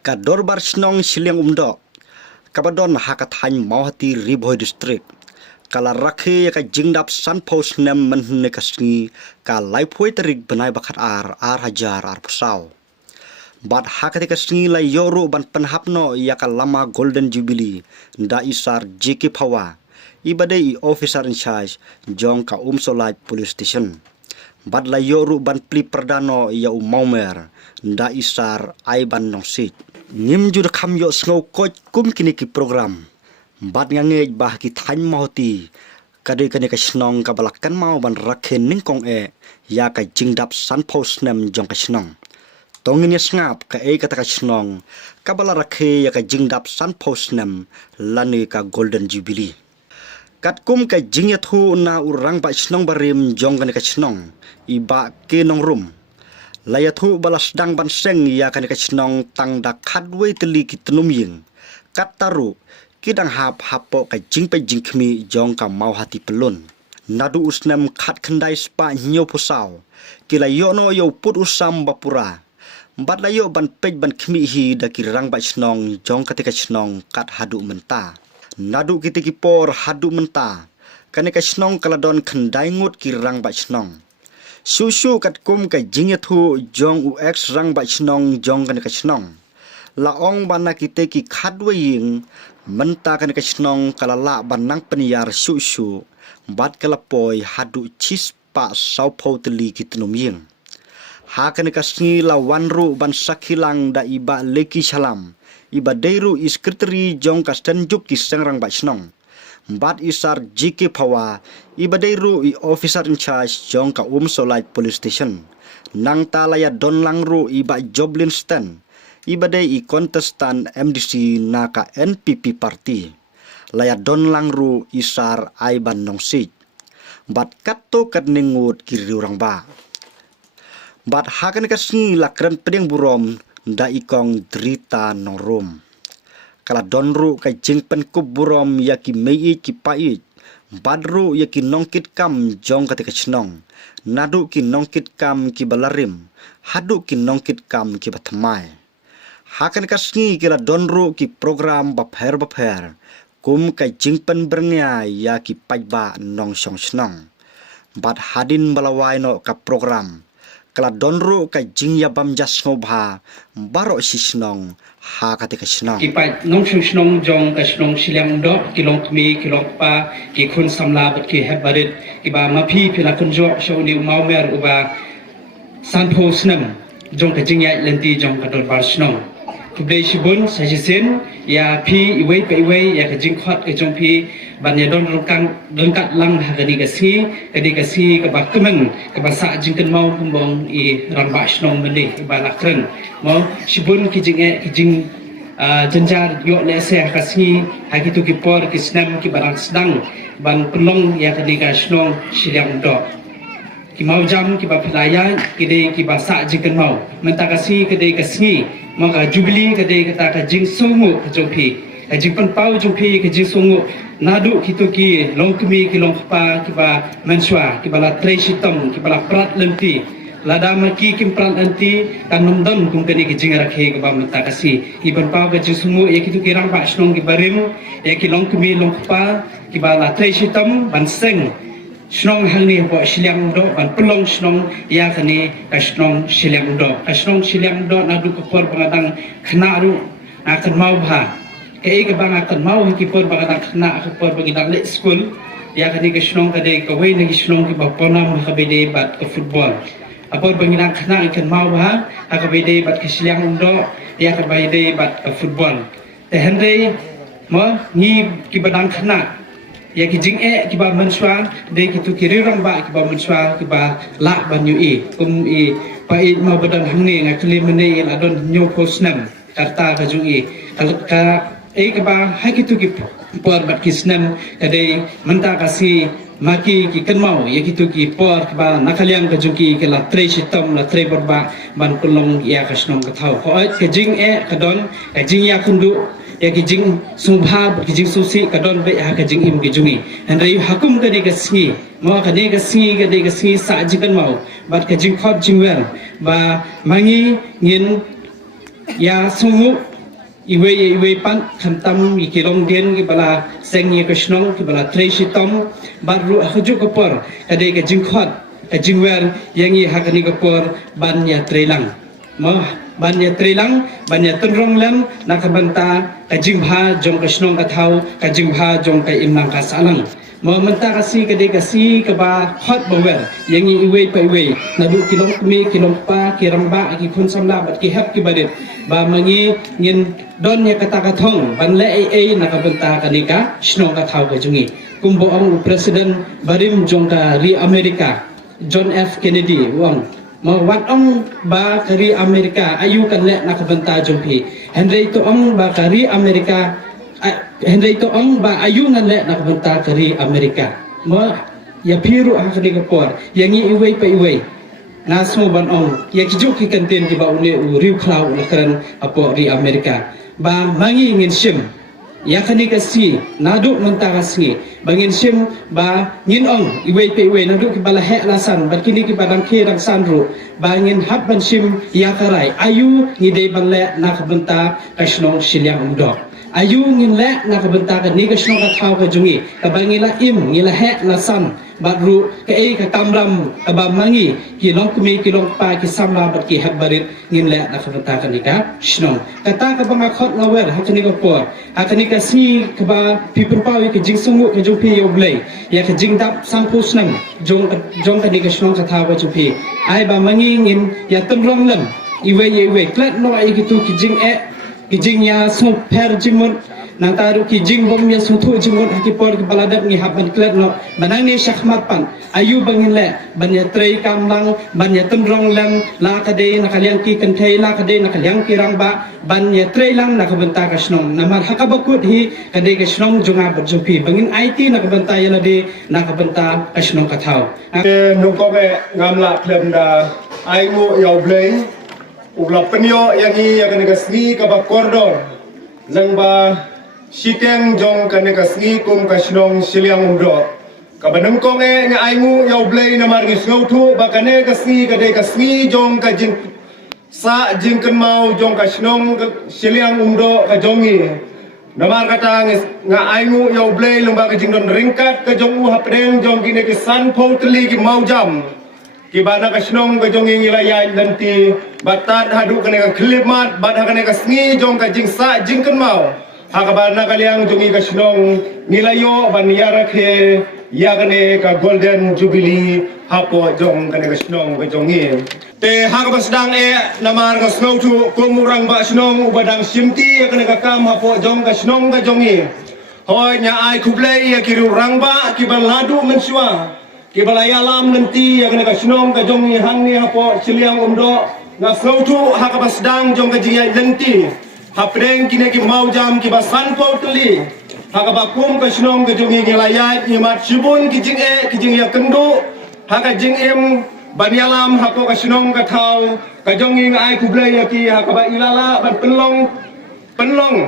Kador bar snong siling umdo. Kabadon hakathan mauhati Riboy district. Kala rakhe ka jingdap sanpos nem menhne kasni ka laipoi terik benai bakat ar hajar ar pusau. Bat hakati kasni la yoru ban penhapno ya ka lama golden jubilee nda isar JK Pawa. Ibadai officer in charge jong ka Umsolaj police station. Bat la yoru ban pli perdano ya umaumer nda isar ai ban nongsit. Nim jud kham yo sngo coach kum kini ki program. Bat ngangej bah ki than mahoti kadai kane ka snong ka balakan mau ban rakhen ningkong ya ka jingdap sanpos nem jong ka snong. Tongin ngap ka kata ka snong ka bala rakhe ya ka jingdap sanpos nem lani ka golden jubilee. Kat kum ka jingya thu na urang ba snong barim jong kane ka snong iba ke nong rum. Layathu balas dang ban seng ya kan ka snong tang da khadwei teli ki tenum ying kataru kidang hapo ka jingpe jingkmi jong ka mau hati pelun nadu usnem khat khandai spa nyo pusau kila yo no yo put usam bapura bat layo ban pej ban khmi hi da ki rang ba snong jong ka snong kat hadu menta nadu ki por hadu menta kan ka snong kaladon khandai ngut ki rang ba snong Susu kat kum ka jingya thu jong UX rang ba snong jong kan ka snong. Laong bana kite ki khadwe ying menta kan ka snong kalala banang peniyar susu bat kalapoi hadu chis pa saupau teli ki tenum ying. Ha kan ka sngi la wanru ban sakilang da iba leki salam. Iba deiru iskriteri jong ka stenjuk ki sengrang ba snong. Bat isar JK Pawa ibadairu i officer in charge jong ka Umsolaj police station nang talaya don langru iba joblin stand ibadai i contestant MDC na ka NPP party laya don langru isar aiban nongsik bat katto kat ningut kiri orang ba bat hakan kasni lakran pedeng burom da ikong drita nongrum kala donru ka jingpen kub burom yaki mei ki pait badru yaki nongkit kam jong katika snong nadu ki nongkit kam ki balarim hadu ki nongkit kam ki batmai hakan kasni kila donru ki program bapher kum ka jingpen bernya yaki paiba nong song snong bat hadin balawai no ka program kala donru ka jingya bam jas ngobha baro sisnong ha katika snong kipai nong snong jong ka snong silang do kilong mi kilong pa ki khun samla bat ki hebarit ki ba mapi phila kun jo show ni maumer uba sanpho snam jong ka jingya lenti jong ka dor bar snong kublei shibun sajisen ya pi iwei pe iwei ya ka jingkhot ka jong pi banya don rongkat lang hagani kasi ka ba kemen ka ba sa jingken mau kumbong i ramba snong mende ba lakren mau shibun ki jing janjar yo lese kasi hagitu ki por ki snam ki barang sedang ban pelong ya ka snong silang do ki mau jam ki ba pilaya ki ba sa jingken mau menta kasi kasi maka jubilee kata ka jing songu ka jompi jing pan pau jompi ka jing songu nadu kitu ki longkmi ki longpa ki ba menswa ki bala tresitom ki bala prat lenti lada maki ki prat lenti kan nomdon kum kani ki jing rakhe ki ba menta kasi iban pau ka jing songu ya kitu ki rang ba snong ki barim ya ki longkmi longpa ki bala tresitom ban seng snong hangni bo silang do ban pelong snong ya kani ka snong silang do nadu ko por bangadang khnaru akan mau bha ke ka bang akan mau ki por bangadang khna ko por bangadang le school ya kani ka snong kade ka wei nagi snong ki ba ponam ka bede bat ka football apor bangadang khna akan mau bha ka bede bat ka silang do ya ka bede bat ka football te hande mo ni ki badang khna ya ki jing ki ba menswa de ki tu kirirang ba ki ba menswa ki ba la ban yu kum pa ma badan hamne nga klim ne la don nyo posnam karta ka ju ka ka ba ha ki tu ki por bat ki snam de menta kasi maki ki kenmau ya ki tu ki por ki ba nakaliang ka ju ki la tre sitom la tre barba ban kulong ya ka snong ka thau ko ka jing ka don ka jing ya kundu ya ki jing subha ki jing susi ka don be ha ka jing im ki jungi andai hakum ka de ka sngi mo ka de ka sngi sa jikan mau bat ka jing khot jing wel ba mangi ngin ya sungu iwe pan khantam ikilong den ki bala sengye krishnong ki bala treshitom baru haju kopor kade ke jingkhot ke jingwer yangi hakani kopor banya trelang mah banya trelang banya tenrong lem nakabanta ke jingha jong krishnong kathau ke jingha jong ke imnang kasalang menta kasi kade kasi kaba hot bawer yangi iwe pa iwe nadu kilong kumi kilong pa kiramba ki khun samla bat ki hap ki badet ba mangi ngin don nya kata kathong ban le ai nakabenta kanika shnong ka thau ka jungi kumbo ang president barim jongka ri Amerika John F Kennedy wong ma wat ong ba kari Amerika ayu kan le nakabenta jongpi Henry to ong ba kari Amerika Henry to ong ba ayu ngan le nakabenta kari Amerika ma ya piru ang kani kapor yangi iwe pa iwe nasmo ban ong ya kijuk ki kanten ki ba une u riu khlau nakran apo ri Amerika ba mangi ngin sim ya kani kasi nadu mentara singi bangin sim ba ngin ong iwe pe iwe nadu ki bala he lasan ba kini ki badang ke dang sanru bangin hab ban sim ya karai ayu ngide ban le nakabenta kasnong silyang umdok ayu ngin le nakabenta ka ni kasnong ka thau ka jungi ka bangila im ngila he lasan baru ke ka kamram ka ba mangi ki long kumi ki long pa ki samla bat ki habbarit ngin le nakabenta ka nika snong kata ka banga khot ngawer hakani ka por hakani ka si ka ba pipur pawi ki jingsungu ka jupi yoblei ya ka jingdap sangpus nang jong ka nika snong ka thau ka jupi ai ba mangi ngin ya temrong lem iwe klat no ai ki tu ki jing kijing ya so per jimut nang taru kijing bom ya sutu jimut hakipor ki baladat ngi haban klet no banang ni syahmat pan ayu bangin le banya trei kamlang banya temrong lang la kade nakaliang ki kenthei la kade nakaliang ki rangba banya trei lang nakabenta ka snong namar hakabakut hi kade ka snong junga berjupi bangin IT nakabenta ya lade nakabenta ka snong kathau nungko ke ngamla klem da aingu yau blei ugla penyo yangi yakane kasni kaba kordor zangba siteng jong kane kasni kum kasnong silyang umdo kaba nengkong nya aingu yau blei namar gi snautu bakane kasni kade kasni jong ka jing sa jing kan mau jong kasnong silyang umdo ka jongi namar kata nga aingu yau blei lomba ka jing don ringkat ka jong u hapdeng jong kine ki san potli ki mau jam ki bana kasnong ka jong ngilaya nanti batat hadu kane ka klimat bat kane ka sngi jong ka jing sa jing kan mau hakabana kaliang jongi kasnong nilayo ban yara khe ya kane ka golden jubilee hapo jong kane kasnong ka jongi te hakabasdang namar ka snow tu kumurang ba snong ubadang simti ya kane ka kam hapo jong kasnong ka jongi hoy nya ai kublei ya kiru rangba ki baladu mensua ki balayalam nanti ya kane kasnong ka jongi hanni hapo siliang umdo nga sautu hakabasdang jong kajiyai lenti hapdeng kine ki mau jam ki basan potli hakabakum kasnong ka jongi ngilayat imat sibun ki jing ya kendu haka jing em banyalam hapo kasnong ka thau ka jongi ngai kublai ya ki hakaba ilala ban penlong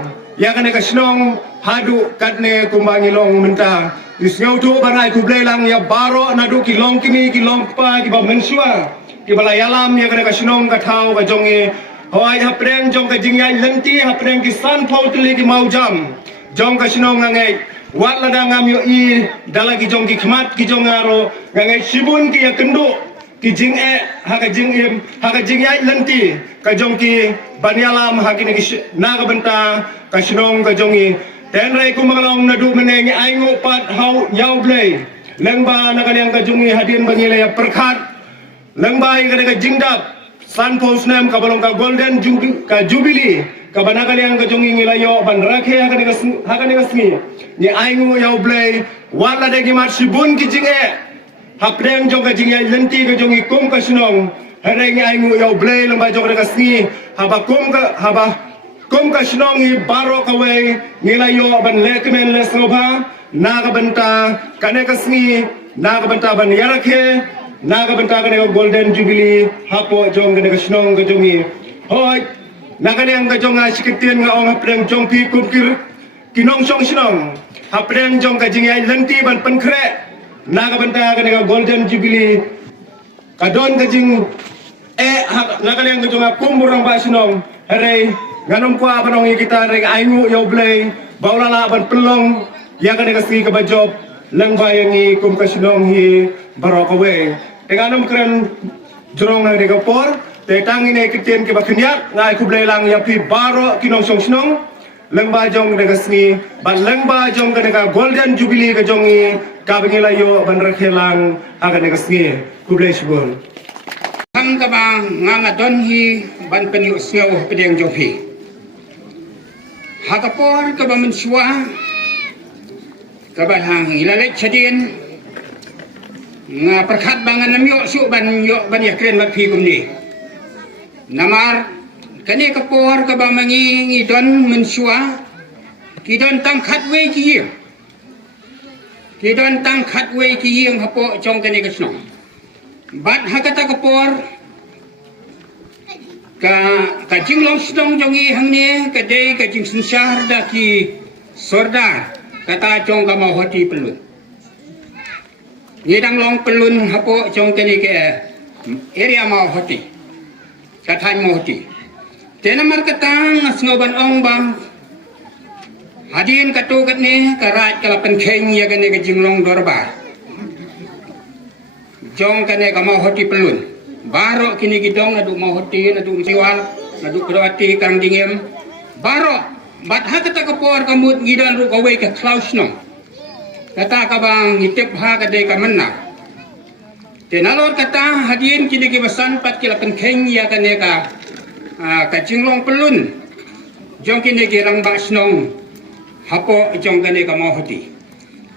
ya kane kasnong hadu katne kumbangilong menta isngautu bangai kublai lang ya baro nadu ki long kimi ki long pa ki ba mensua ki balayalam ya kane kasnong ka thau ka jongi hoy hapdeng jong ka jingyai lenti hapdeng ki san potli ki mau jam jong kasnong ngai wat lada ngam yo i dalagi jong ki khmat ki jong aro ngai sibun ki ya kendu ki jing haka jing im haka jingyai lenti ka jong ki banyalam hakine ki naga benta kasnong ka jongi tenrai kumalong nadu meneng aingu pat hau yau blei lengba nakaliang ka jongi hadin bangile ya perkhat lengba ingane ka jingdap san posnem ka balong ka golden jubilee ka banakaliang ka jongi ngilayo ban rakhe hakane ka sngi ni aingu yau blei wala de gi marsibun ki jing hapdeng jong ka jingyai lenti ka jongi kum ka snong hereng aingu yau blei lengba jong ka sngi haba kum ka snongi baro kawai nilayo ban lekmen lesngoba naga benta kane kasni naga benta ban yarakhe naga benta kane golden jubilee hapo jong kane kasnong ka jongi hoy naga ne ang ka jonga sikitien nga ong hapdeng jong pi kum kinong song snong hapdeng jong ka jingai lenti ban penkre naga benta kane golden jubilee kadon ka jing naga ne ang ka jonga kum burang ba snong hare Nganom ko abanong kita ring aingu yaw blay baulala ban pelong yang kan kasi kabajob lang bayang ni kum kasinong hi barokawe. Nganom keren jurong nang digapor te tangin ay kitien ke baknyat ngai kublay lang ya pi baro kinong song snong lang ba jong negasni ban lang ba jong ka golden jubilee ka jong i kabingilayo ban rakhelang aga negasni kublay subon. Hang ka ba nga don hi ban peniu sngaw pedeng jofi. Hakapor ka ba menswa ka ba hang ilalet chadien nga perkhat bangan namyo su ban yo ban yakren mat phi kumni namar kani kapor ka ba mangi ngidon menswa kidon tangkhat we ki kidon tangkhat we ki ang hapo chong kani kasno bat hakata kapor ka jinglong stong jongi hangni ka dei ka jing sinsar da ki sorda kata chong ka mahoti pelun ngidang long pelun hapo chong kani ke area mahoti kathan mahoti tenamar katang asngoban ong bang hadin katu katne karat kalapan kheng ya kani ka jinglong dorba jong kani ka mahoti pelun baro kini gidong nadu mahoti nadu siwal nadu kroati kang dingem baro bat ha kata kapor kamut gidan ru kawe ka klaus no kata ka bang itip ha ka de ka manna tenalor kata hadin kini ki basan pat kila penkheng ya ka ne ka jinglong pelun jong kini ki rang ba snong hapo jong ka ne ka mahoti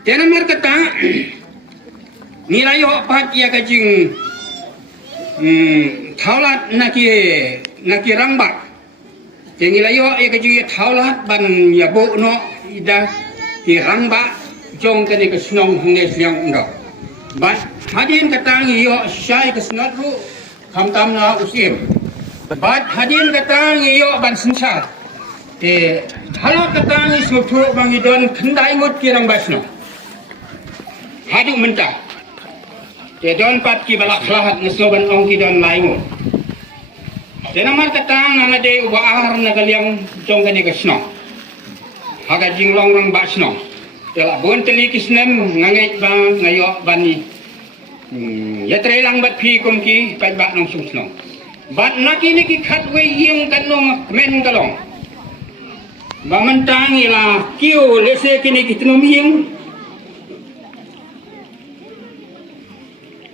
tenamar kata nilayo pat ya ka jing thaulat naki rangba tengilayo e kaji thaulat ban yabo no ida ki rangba jong kani ka snong hne siang ndo bas hadin katang yo syai ka snot ru kamtam na usim bat hadin katang yo ban sinsar te halo katang isuthu bangidon khandai ngot ki rangba sno hadu mentah te don pat ki balak lahat ngasoban ong ki don laingo te namar katang nga de ubaar na galyang jong kani kasno haga jinglong rang basno te la bon teli kisnem ngangait ba ngayo bani yatre lang bat phi kum ki pat ba nong susno bat nakini ki khatwe yeng kanong men kalong ba mentang ila kiu lese kini kitnom yeng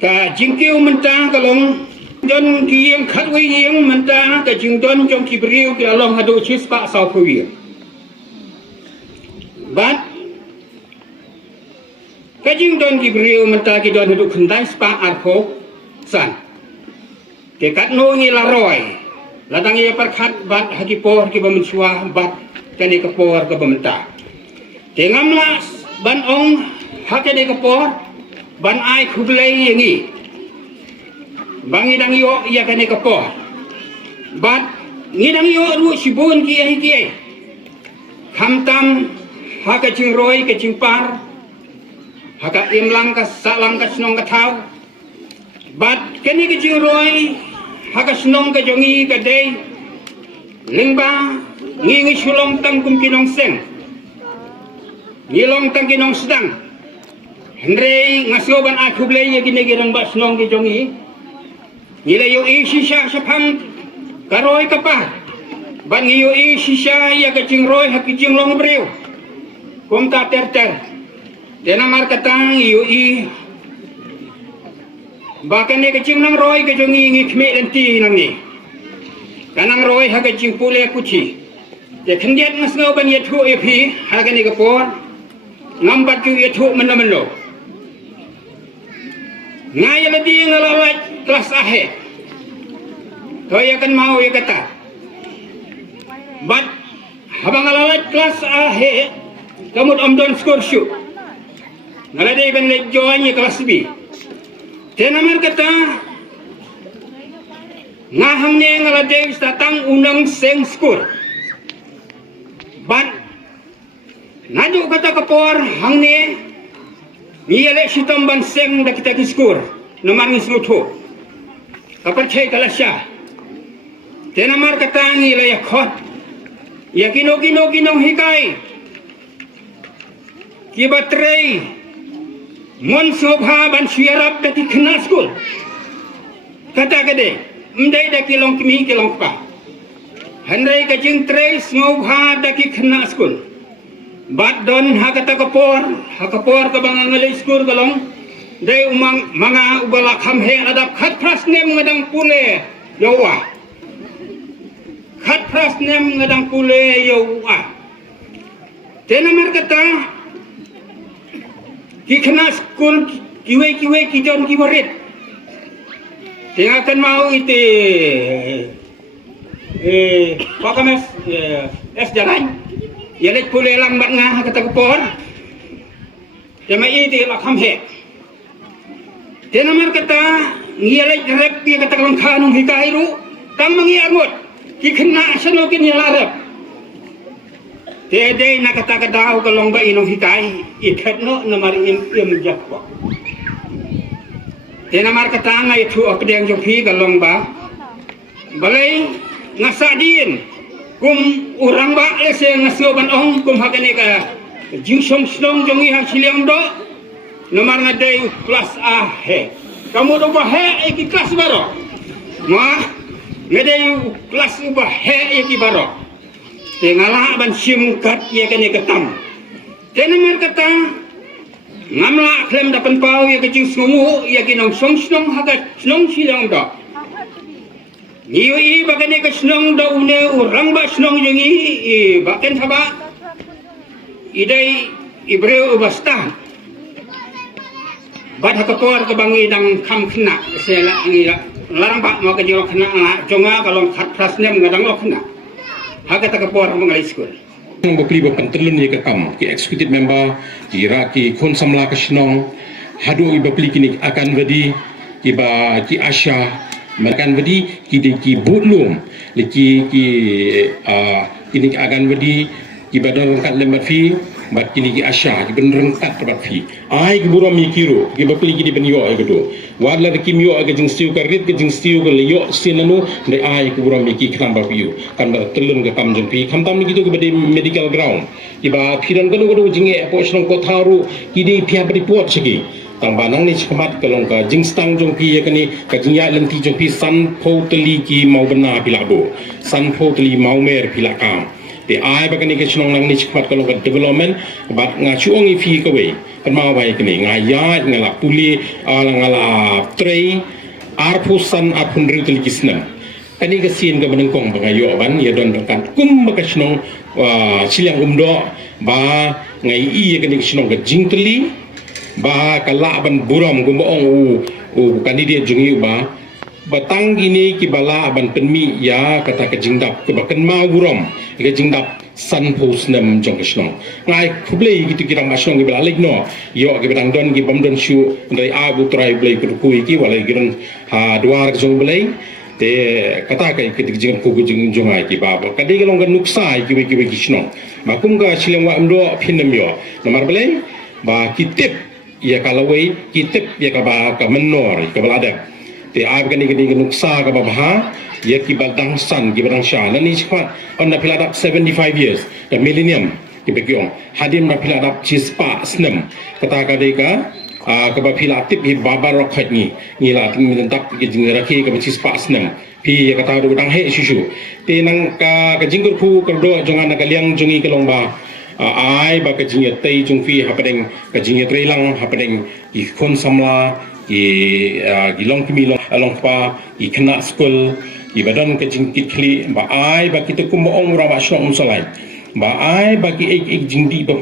ka jingkiu mentang kalong don kiyeng khatwe yeng mentang ka jingdon jong kibriu ki along hadu chis pa sau phuwi bat ka jingdon kibriu mentang ki don hadu khandai spa arko san ke kat no ngi la roi ladang ye perkhat bat hakipor ki bamenswa bat kani kapor ka bamenta tengamla ban ong hakene kapor ban ai kublai yangi bangi dang yo ya kane kapo bat ngidang yo ru sibun ki ai ki khamtam haka ching roi ke ching par haka imlang ka salang ka snong ka thau bat kani ke ching roi haka snong ka jongi ka dei lingba ngi sulong tang kum kinong seng ngilong tang kinong sedang Hendrei ngasoban aku blay ya gini girang bas nong ki jongi nilayo isi siya sa pang karoy kapah ban iyo isi siya ya kacing roy hakicing long brew kum ta ter denamar katang iyo bakan ni kacing nang roy ka jongi ngi khme lenti nang ni kanang roy hakacing pule kuci ya khendiat ngasnoban ya thu ya phi hakani ka por ngambat ku ya thu menlo ngay là đi ngalawat kelas akhir kaya kan mau ya kata bat habang ngalawat kelas akhir kamu omdon skor syu ngalade ben le join ya kelas B tenamar kata ngahang ne ngalade statang unang seng skor bat nadu kata kapor hang ne Niyale sitam ban seng da kita kiskur nomar ngisluto kapan chay kalasya tenamar katang ila yakhot ya kino hikai ki batrei mon sobha ban syarab dati kena skul kata kade mdai da kilong kimi kilong pa handai ka jing trei sobha daki kena skul bat don hakata kapor ka bangangalai skul kalong dai umang manga ubala khamhe adap khat pras nem ngadang pule yawa khat pras nem ngadang pule yawa tenamar kata ki kena skul kiwe kijon kiwarit tinggalkan mau itu pakames es jalan yalet pule lambat ngah kata kupor jama itu lah khamhe tenamar kata ngiyalet rep dia kata kalang kanung hikairu kam mangiangot ki kena sanokin yalarap Dede nak kata daw kalong ba inong hikai ikat no namar im jakwa. Tenamar kata nga itu akdeng jopi kalong ba. Balay ngasadin kum urang ba ese ngasoban ong kum hakane ka jingsong snong jongi ha siliang do namar ngadai kelas A he. Kamu do ba he iki kelas baro. Ma ngadai kelas ba he iki baro. Tengala ban simkat ye kene ketam. Tenamar kata ngamla klem dapan pau ye kecing sungu ye kinong song haga snong silang da. Niyo i bagane ke snong da une urang ba snong jengi i baken thaba. Idai ibreu basta. Bat hakapor ke bangi dang kham khna sela ngi larang ba mo ke jiro khna la jonga kalong khat prasne ngadang lo khna. Haga takapor mengalai skul. Nong bokli bo pentelun ye kakam ki executive member ki raki khon samla ka shnong hadu i bokli kini akan wedi ki ba ki asya makan wedi ki de ki butlum le ki kini akan wedi ki badon kat lemat fi bat kini ki asya ki benereng kat tepat fi ai ki buram mi kiro ki bokli ki di ben yo ai gedo wadla ki mi yo ai jing stiu ka rit ki jing stiu ka le yo sinanu de ai ki buram mi ki kham ba yu kan ba telun ka kam jeng pi kham tam ni gitu ki bade medical ground ki ba phiran kanu kanu jinge po shlong ko tharu ki di phia ba report chiki tang ba nang ni chmat kalong ka jing stang jong pi ye kani ka jing ya lenti jong pi san pho teli ki mau bana pilabo san pho teli mau mer pilakam te ai ba kani ke chnong nang ni chmat kalong ka development bat nga chuong I fi ka we kan ma bai kani nga ya nga la puli ala nga la trei arpusan apun ritul kisnam kani ka sin ka baneng kong ba yo ban ya don kan kum ba ka chnong siliang umdo ba ngai I kani chnong ka jingteli ba kala ban buram gumong u kandidat jungi ba batang gini ki bala ban penmi ya kata ka jingdap ke bakan ma buram ke jingdap san pos nam jong kesnong ngai kublei gitu kirang masnong ki bala legno yo ke batang don ki bom don shu ndai abu trai blei ku ku ki wala giran ha duar jong blei te kata ka ki jingan ku jing jongai ki ba ka de gelong kan nuksa ki ki kisnong makum ka sileng wa ndo phinam yo nomar blei ba kitip ya kalawai kitip ya ka ba ka menor ka bala ada te ab kani nuksa ka ba ha ya ki badang san ki badang sha nani chwa on na piladap 75 years the millennium ki bekyong hadim na piladap chispa snam kata ka de ka ka ba pilatip hi baba rokhat ni la tap ki jingra ki ka chispa snam pi ya kata do dang he shishu te nang ka jingur khu ka do jonga na ka liang jongi ka long ba ai ba ka jinga tei jung fi hapadeng ka jinga treilang hapadeng I khon samla ki long kimi long pa I kena school I badan ka jing kitli ba ai ba kita kumoong ra ba shlong salai ba ai ba ki ek jingdi pa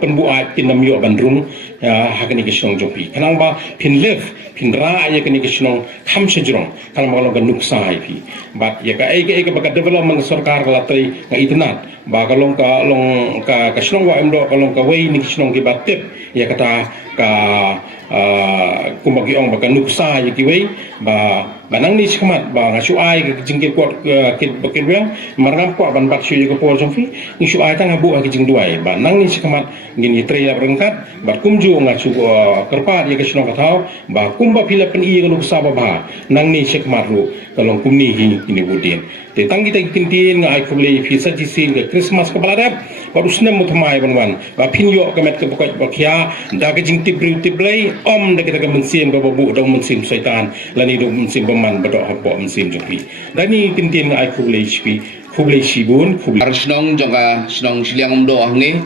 pen bu ai pinam yo bandrung hakani ki shlong jopi kanang ba pin live pin ra ya kani ki shlong kham sejrong kanang ba long nuksa ai pi ba ya ka ek ba ka development sarkar la tei nga itnat ba ka long ka shlong wa emdo ka long ka wei ni shlong ki ba tip ya kata ka kumbagi ong baka nuksa ya kiwei ba nang ni sikamat ba nga suai ke jingke kuat kit bakin weng marang kuat ban bak syu ke por jongfi ni suai tang abu ke jing duai ba nang ni sikamat ngin tre ya berengkat ba kumju nga su kerpat ya ke snong katau ba kumba pila pen i ke nuksa ba nang ni sikamat ru kalong kumni hi ini budin te tang kita kintin nga ai kuble fi sa jisin ke Christmas ke baladap baru senam mutamai banwan ba pinyo ke met ke bukat ba khia da ke jing tip play om da kita ke mensim ba bu dong mensim syaitan lani dong mensim man badok hapok mensim jokli dani kintin nga ai kuble shibun kuble Arsnong jongka snong siliang umdo ahni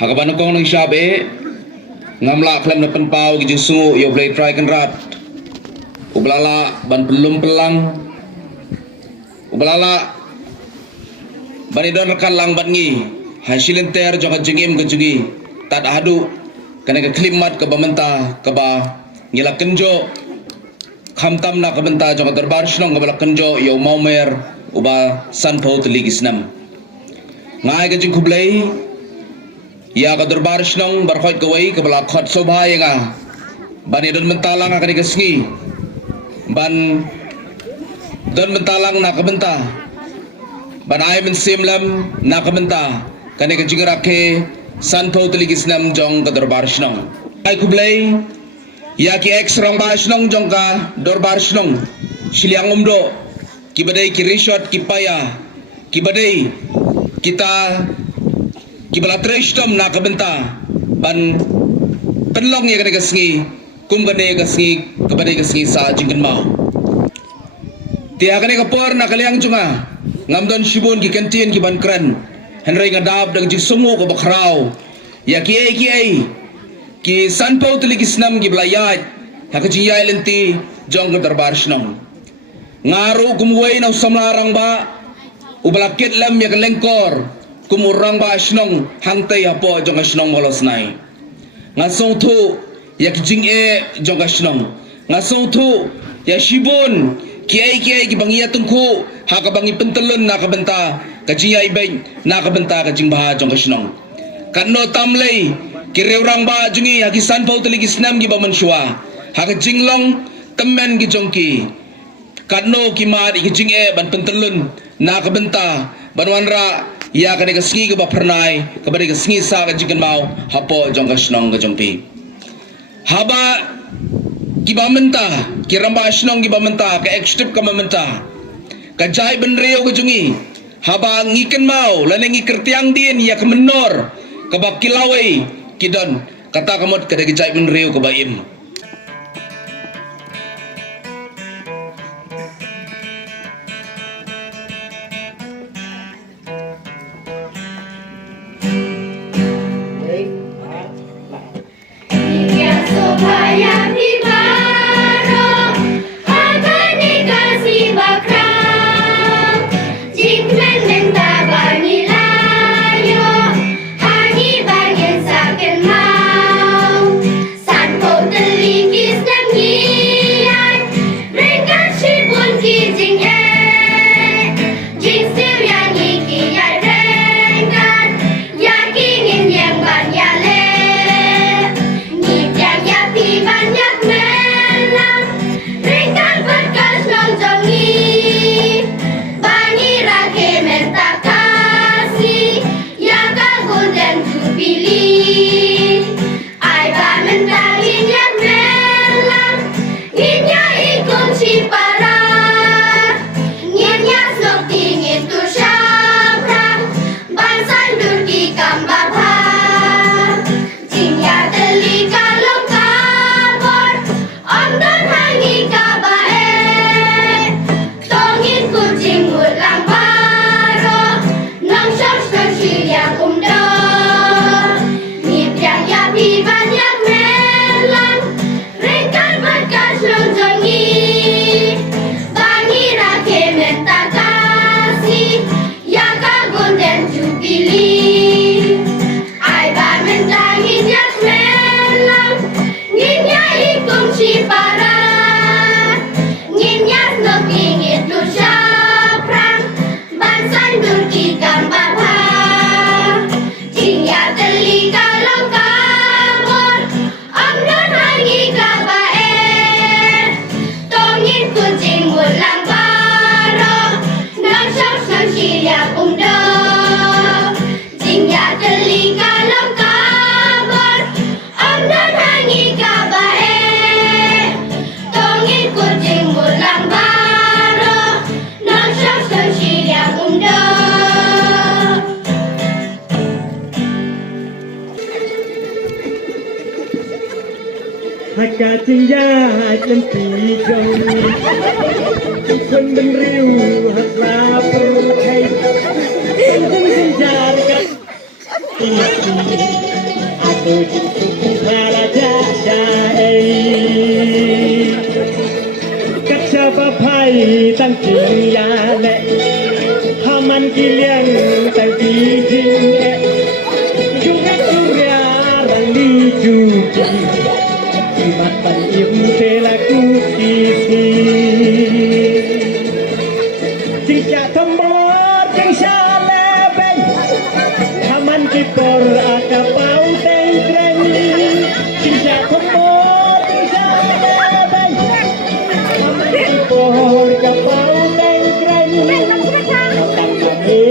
hakaban kong nang syabe ngamla klem na penpau gijing sungu yo blade try kan rat ublala ban pelum pelang ublala bani don kalang ban ngi hasilin ter jongka jengim ke jugi tad hadu kana ke klimat ke bamenta ke ba ngila kenjo khamtam na kabenta jong darbar snong kabala kanjo yo maumer uba sanpo teligisnam ngai ka jing kublai ya ka darbar snong barkhot kawai kabala khot sobha yanga bani don mentalang akani kasngi ban don mentalang na kabenta ban ai men simlam na kabenta kani ka jing rakhe sanpo teligisnam jong ka darbar snong ai kublai ya ki eksrong ba snong jongka dorbar snong siliang umdo ki badai ki rishot ki paya ki badai kita ki bala trestom na kabenta ban penlong ya ka sngi kum gane ka sngi ka badai ka sngi sa jingkan mau tia kane ka por na kaliang junga ngamdon shibun ki kantin ki ban kran henry ngadab dang jing sumu ko bakrao ya ki ai ki sanpau teligisnam gi blayat hakaji yai lenti jong ke darbar snong ngaru kumwei na samlarang ba ubalakit lam ya lengkor kumurang ba snong hangtai apo jong snong molos nai ngasong thu ya kijing jong snong ngasong thu ya shibun kiai ki bangia tungku hakabangi pentelun na kabenta kaji yai ben na kabenta kajing bah jong snong kanno tamlei kireurang ba jungi haki sanpau teligisnam gi bamansua haka jinglong temen gi jongki kanno ki mad gi jinge ban pentelun na kabenta banwanra ya kane ka sngi ga bapernai ka bade ka sngi sa ka jikan mau hapo jong ka snong ga jongpi haba gi bamenta ki ramba snong gi bamenta ka ekstrip ka mamenta ka jai benreo ga jungi haba ngiken mau lanengi kertiang din ya ka menor ka bakilawai kidon kata kamot kada gijai min reu ke baim Sanpo กาจิงยาจนปีจงคนเป็นริ้วหักลาปรุไทยเป็นถึงสัญญากับปีaku cukup halaja jai kaca papai tang ya le haman kilian tang kijing juga surya rali juki matan im telaku kisi jika tombol jeng saleben haman kipor akapau tengkreng jika tombol jeng saleben haman kipor akapau tengkreng tang kami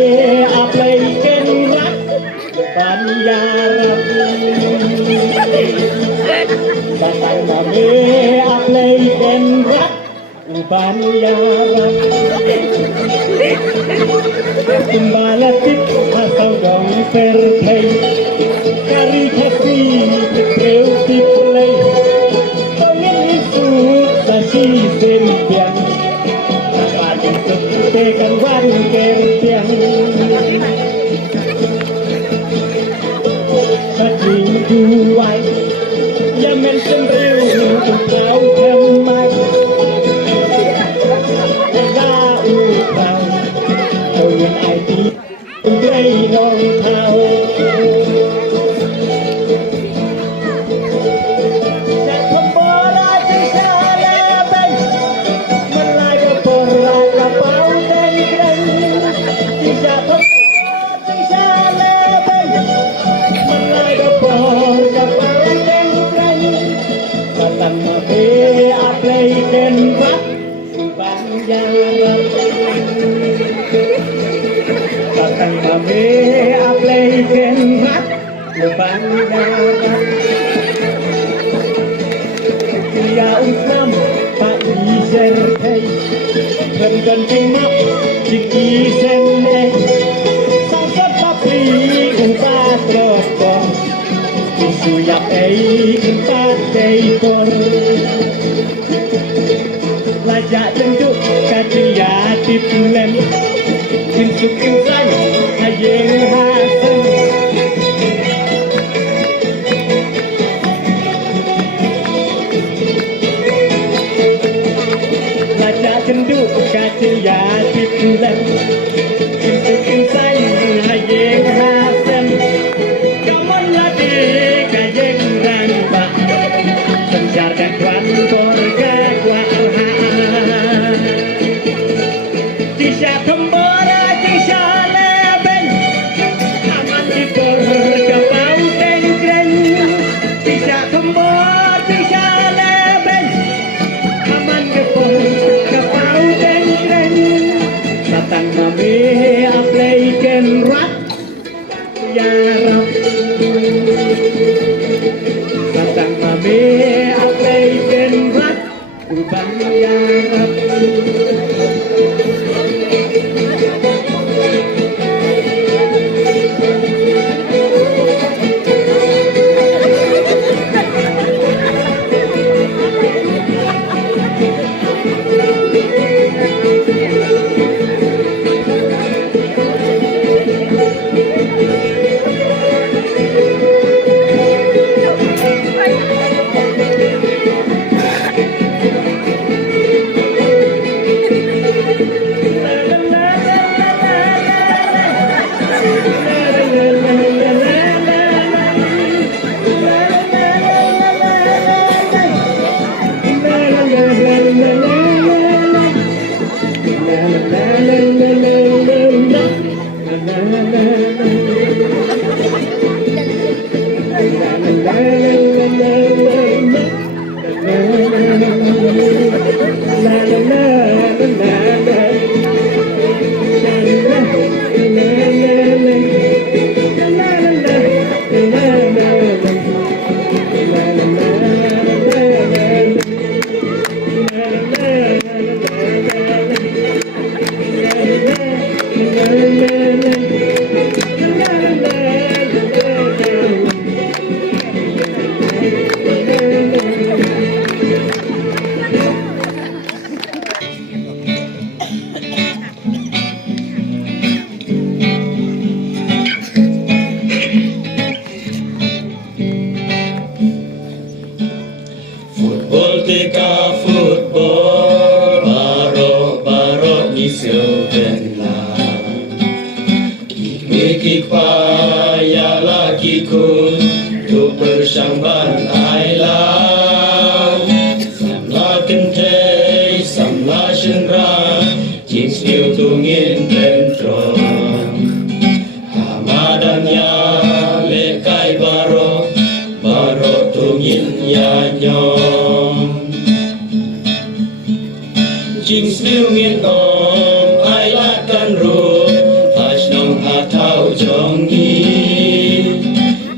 aplai kenrak banjarab batang kami aplai kenrak banjarab Tumbalatip asal dong perpay Kari kasih tetreu tiplay Tawin isut sa sisimpiang Napating tekan wan kertiang Bating duway Yamen semreu Tungkau kemay Yang IT Gray nong thao Sa pembola di salaban Melayu porang kapau dan keren Sa pembola di salaban Melayu porang kapau dan keren Batang mabe aplay kenbak Banjarab Batang mabe aplay kenbak Banjarab Kuya usam pak iser hey Bendan tingmak jiki seneh Sangsa papi umpat rokok Isuyak empat ekor Lajak jenduk kacing yatip lem Kinsuk insan ayeng hasan Lajak jenduk kacing yatip lem Kinsuk insan ayeng hasan Kaman lagi kayeng rambak Senjar dan tuan korga Tisha kembara tisha leben Aman dipor kapau tengkren Tisha kembara tisha leben Aman dipor kapau tengkren Satang mami aplay kenrat Ya Rab Satang mami aplay kenrat Ubang Ya Rab sang ban ai lang sam la kinh thế sam la chân ra chim siêu tungin ten tron hamadanya le kai baro tungin ya nyom chim siêu ngin om ai la kan ro hash nong ha thao jong gi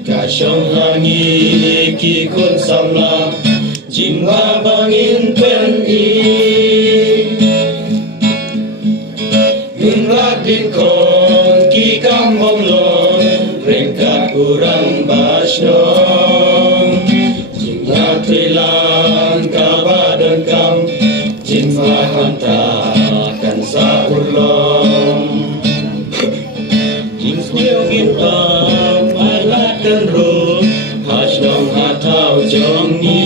cả sông hangi ki kun sam la chim hoa bangin pen i yun la din kon ki kam mong lon rengkat kurang basnong chim ya trilan ka badan kam chim hoa hanta kan sa ulong chim siêu gin tam ai la kan ro hash nong ha thao jong ni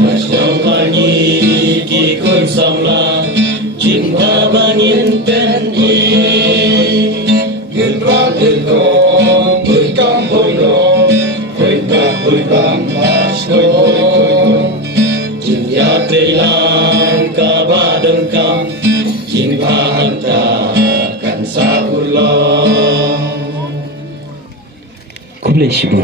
hash nong hangi ki kun sam la chim hoa bangin pen i yun ra din kon bui kam bui lo bui ka bui bang basnong chim ya trilan ka badan kam chim hoa hanta kan sa ulong Kumle Shibu